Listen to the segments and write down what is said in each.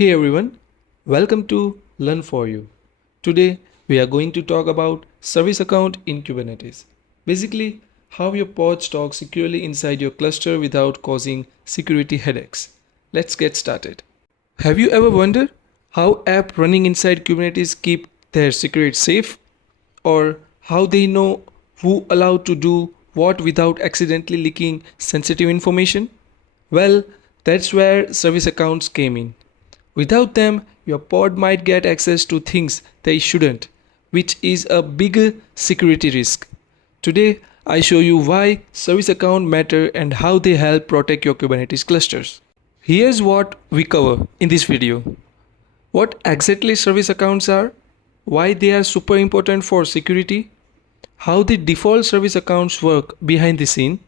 Hey everyone, welcome to Learn For You. Today we are going to talk about service account in Kubernetes. Basically, how your pods talk securely inside your cluster without causing security headaches. Let's get started. Have you ever wondered how app running inside Kubernetes keep their secret safe? Or how they know who allowed to do what without accidentally leaking sensitive information? Well, that's where service accounts came in. Without them, your pod might get access to things they shouldn't, which is a bigger security risk. Today, I show you why service accounts matter and how they help protect your Kubernetes clusters. Here's what we cover in this video. What exactly service accounts are, why they are super important for security, how the default service accounts work behind the scene,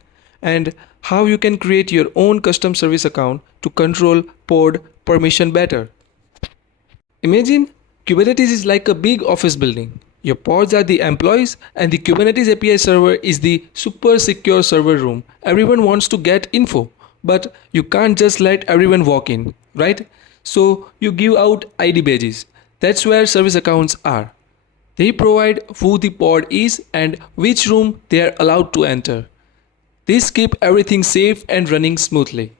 and how you can create your own custom service account to control pod permission better. Imagine Kubernetes is like a big office building. Your pods are the employees and the Kubernetes API server is the super secure server room. Everyone wants to get info, but you can't just let everyone walk in, right? So you give out ID badges. That's where service accounts are. They provide who the pod is and which room they are allowed to enter. These keep everything safe and running smoothly.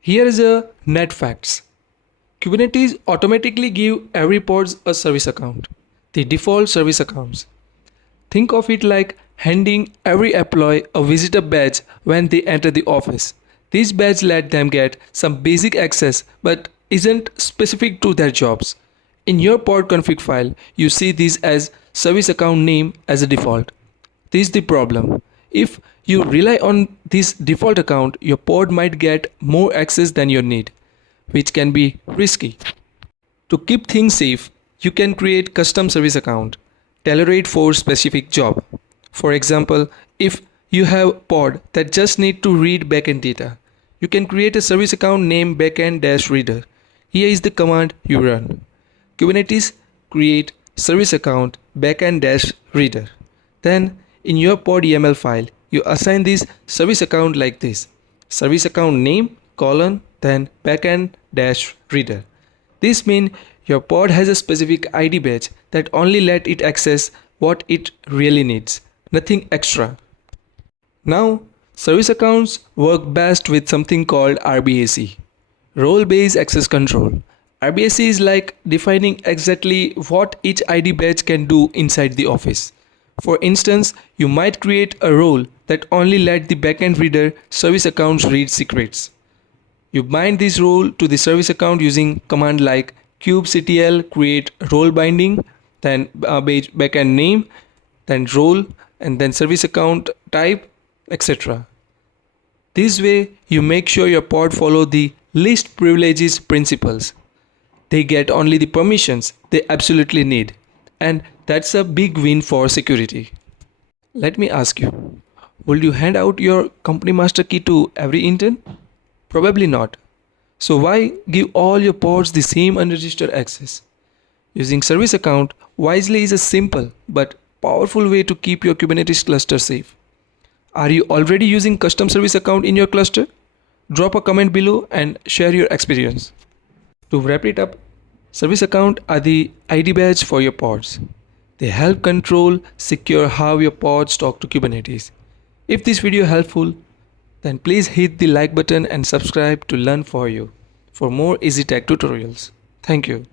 Here is a net facts. Kubernetes automatically give every pods a service account, the default service accounts. Think of it like handing every employee a visitor badge when they enter the office. This badge let them get some basic access but isn't specific to their jobs. In your pod config file, you see this as service account name as a default. This is the problem. If you rely on this default account, your pod might get more access than you need, which can be risky. To keep things safe, you can create custom service account tailored for specific job. For example, if you have pod that just need to read backend data, you can create a service account named backend-reader. Here is the command you run. Kubernetes create service account backend-reader. Then in your pod YAML file, you assign this service account like this. Service account name, then backend-reader. This means your pod has a specific ID badge that only let it access what it really needs, nothing extra. Now, service accounts work best with something called RBAC, role-based access control. RBAC is like defining exactly what each ID badge can do inside the office. For instance, you might create a role that only let the backend reader service accounts read secrets. You bind this role to the service account using command like kubectl create role binding, then backend name, then role, and then service account type, etc. This way, you make sure your pod follow the least privileges principles. They get only the permissions they absolutely need, and that's a big win for security. Let me ask you, would you hand out your company master key to every intern? Probably not. So why give all your pods the same unregistered access? Using service account wisely is a simple but powerful way to keep your Kubernetes cluster safe. Are you already using custom service account in your cluster? Drop a comment below and share your experience. To wrap it up, service account are the ID badge for your pods. They help control, secure how your pods talk to Kubernetes. If this video helpful, then please hit the like button and subscribe to Learn For You for more easy tech tutorials. Thank you.